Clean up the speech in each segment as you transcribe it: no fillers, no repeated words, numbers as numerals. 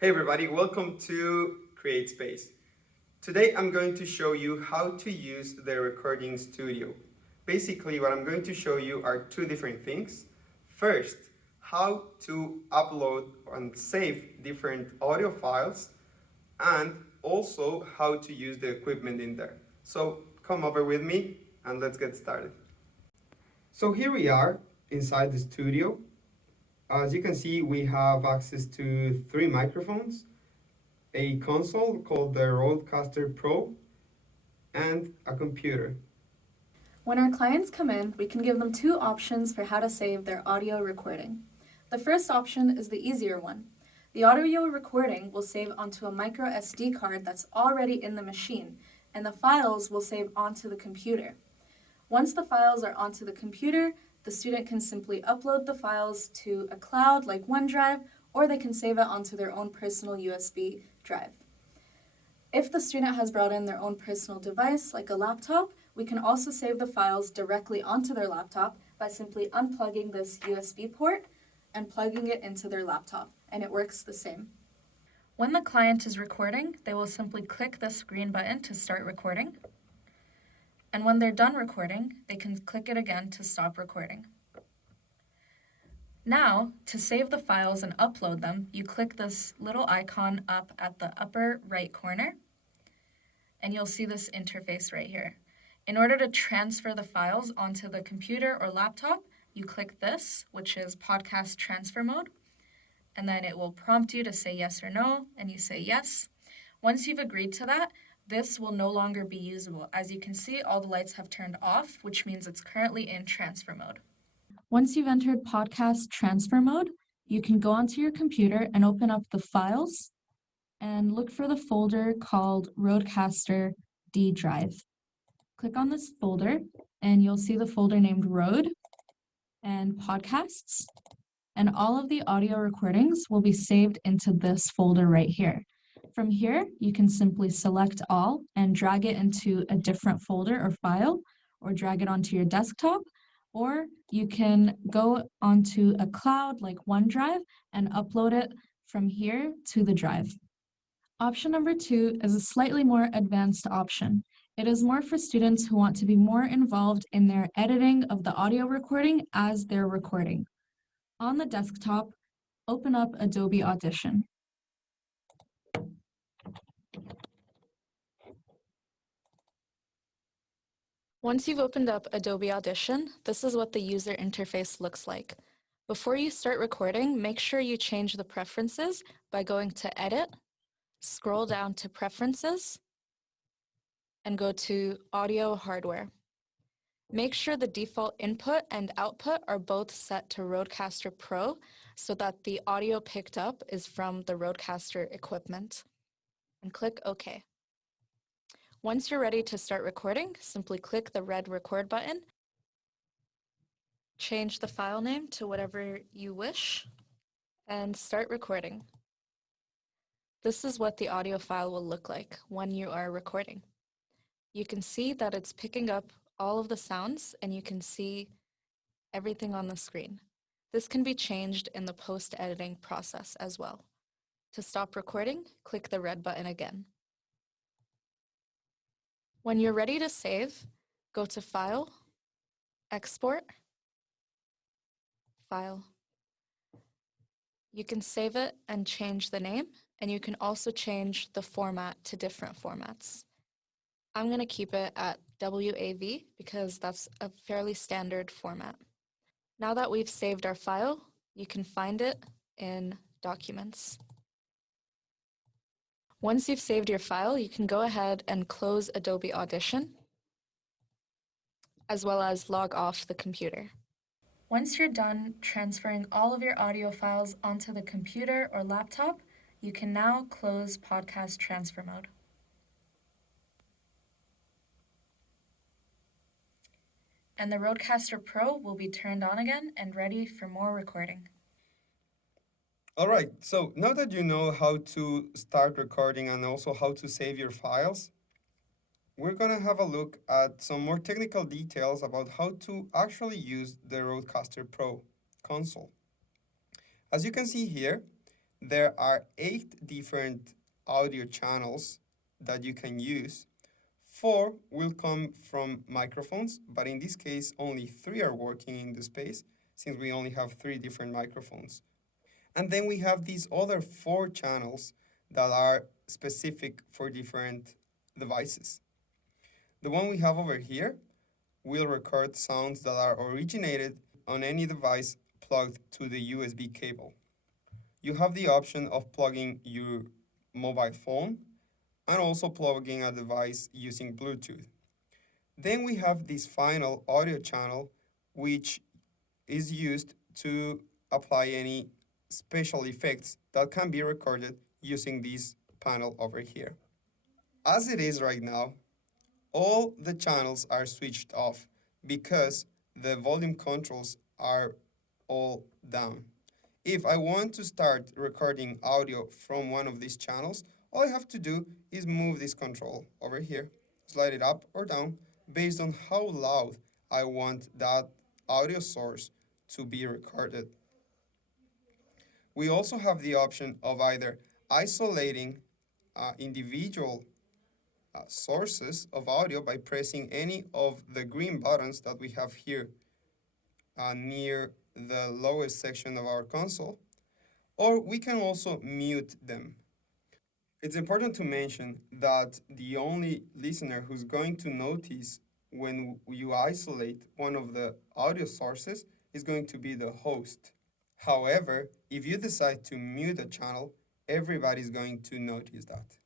Hey everybody, welcome to CreateSpace. Today I'm going to show you how to use the recording studio. Basically what I'm going to show you are two different things. First, how to upload and save different audio files, and also how to use the equipment in there. So come over with me and let's get started. So here we are inside the studio. As you can see, we have access to three microphones, a console called the Rodecaster Pro, and a computer. When our clients come in, we can give them two options for how to save their audio recording. The first option is the easier one. The audio recording will save onto a micro SD card that's already in the machine, and the files will save onto the computer. Once the files are onto the computer, the student can simply upload the files to a cloud like OneDrive, or they can save it onto their own personal USB drive. If the student has brought in their own personal device, like a laptop, we can also save the files directly onto their laptop by simply unplugging this USB port and plugging it into their laptop, and it works the same. When the client is recording, they will simply click this green button to start recording. And when they're done recording, they can click it again to stop recording. Now, to save the files and upload them, you click this little icon up at the upper right corner, and you'll see this interface right here. In order to transfer the files onto the computer or laptop, you click this, which is podcast transfer mode, and then it will prompt you to say yes or no, and you say yes. Once you've agreed to that, this will no longer be usable. As you can see, all the lights have turned off, which means it's currently in transfer mode. Once you've entered podcast transfer mode, you can go onto your computer and open up the files and look for the folder called Rodecaster D Drive. Click on this folder and you'll see the folder named Rode and Podcasts, and all of the audio recordings will be saved into this folder right here. From here, you can simply select all and drag it into a different folder or file, or drag it onto your desktop, or you can go onto a cloud like OneDrive and upload it from here to the drive. Option number 2 is a slightly more advanced option. It is more for students who want to be more involved in their editing of the audio recording as they're recording. On the desktop, open up Adobe Audition. Once you've opened up Adobe Audition, this is what the user interface looks like. Before you start recording, make sure you change the preferences by going to Edit, scroll down to Preferences, and go to Audio Hardware. Make sure the default input and output are both set to Rodecaster Pro so that the audio picked up is from the Rodecaster equipment. And click OK. Once you're ready to start recording, simply click the red record button. Change the file name to whatever you wish and start recording. This is what the audio file will look like when you are recording. You can see that it's picking up all of the sounds and you can see everything on the screen. This can be changed in the post-editing process as well. To stop recording, click the red button again. When you're ready to save, go to File, Export, File. You can save it and change the name, and you can also change the format to different formats. I'm going to keep it at WAV because that's a fairly standard format. Now that we've saved our file, you can find it in Documents. Once you've saved your file, you can go ahead and close Adobe Audition, as well as log off the computer. Once you're done transferring all of your audio files onto the computer or laptop, you can now close Podcast Transfer Mode. And the Rodecaster Pro will be turned on again and ready for more recording. All right, so now that you know how to start recording and also how to save your files, we're going to have a look at some more technical details about how to actually use the Rodecaster Pro console. As you can see here, there are 8 different audio channels that you can use. 4 will come from microphones, but in this case, only 3 are working in the space since we only have 3 different microphones. And then we have these other 4 channels that are specific for different devices. The one we have over here will record sounds that are originated on any device plugged to the USB cable. You have the option of plugging your mobile phone and also plugging a device using Bluetooth. Then we have this final audio channel, which is used to apply any special effects that can be recorded using this panel over here. As it is right now, all the channels are switched off because the volume controls are all down. If I want to start recording audio from one of these channels, all I have to do is move this control over here, slide it up or down based on how loud I want that audio source to be recorded. We also have the option of either isolating individual sources of audio by pressing any of the green buttons that we have here near the lowest section of our console, or we can also mute them. It's important to mention that the only listener who's going to notice when you isolate one of the audio sources is going to be the host. However, if you decide to mute a channel, everybody's going to notice that.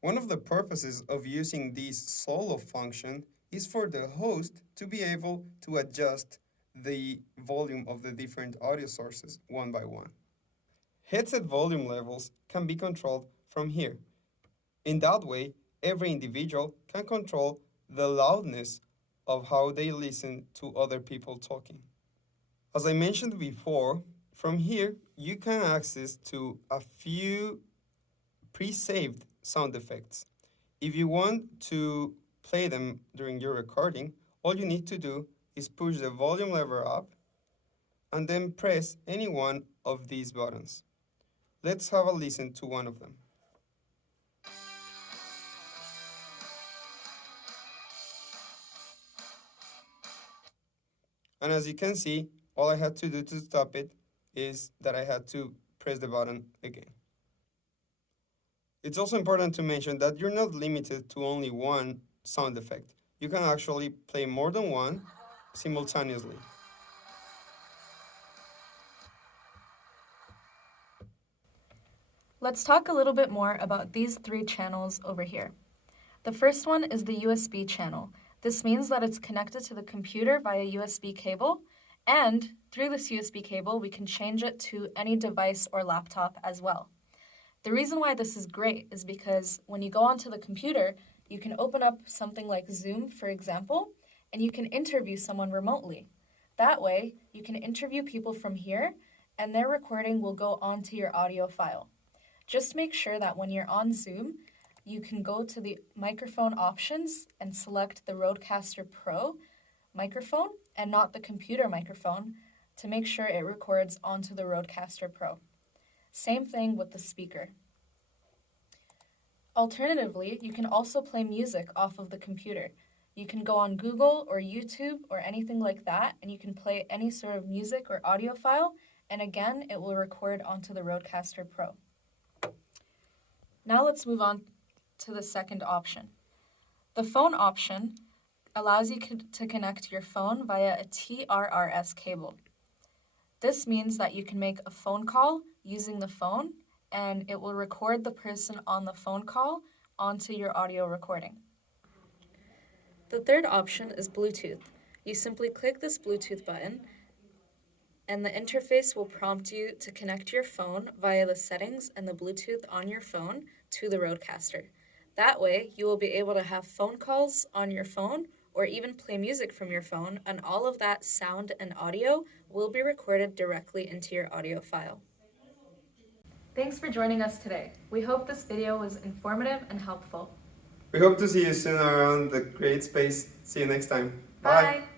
One of the purposes of using this solo function is for the host to be able to adjust the volume of the different audio sources one by one. Headset volume levels can be controlled from here. In that way, every individual can control the loudness of how they listen to other people talking. As I mentioned before, from here you can access to a few pre-saved sound effects. If you want to play them during your recording, all you need to do is push the volume lever up and then press any one of these buttons. Let's have a listen to one of them. And as you can see, all I had to do to stop it is that I had to press the button again. It's also important to mention that you're not limited to only one sound effect. You can actually play more than one simultaneously. Let's talk a little bit more about these 3 channels over here. The first one is the USB channel. This means that it's connected to the computer via USB cable, and through this USB cable, we can change it to any device or laptop as well. The reason why this is great is because when you go onto the computer, you can open up something like Zoom, for example, and you can interview someone remotely. That way, you can interview people from here, and their recording will go onto your audio file. Just make sure that when you're on Zoom, you can go to the microphone options and select the Rodecaster Pro microphone and not the computer microphone to make sure it records onto the Rodecaster Pro. Same thing with the speaker. Alternatively, you can also play music off of the computer. You can go on Google or YouTube or anything like that, and you can play any sort of music or audio file, and again, it will record onto the Rodecaster Pro. Now let's move on to the second option. The phone option allows you to connect your phone via a TRRS cable. This means that you can make a phone call using the phone, and it will record the person on the phone call onto your audio recording. The third option is Bluetooth. You simply click this Bluetooth button, and the interface will prompt you to connect your phone via the settings and the Bluetooth on your phone to the Rodecaster. That way, you will be able to have phone calls on your phone or even play music from your phone, and all of that sound and audio will be recorded directly into your audio file. Thanks for joining us today. We hope this video was informative and helpful. We hope to see you soon around the Create Space. See you next time. Bye. Bye.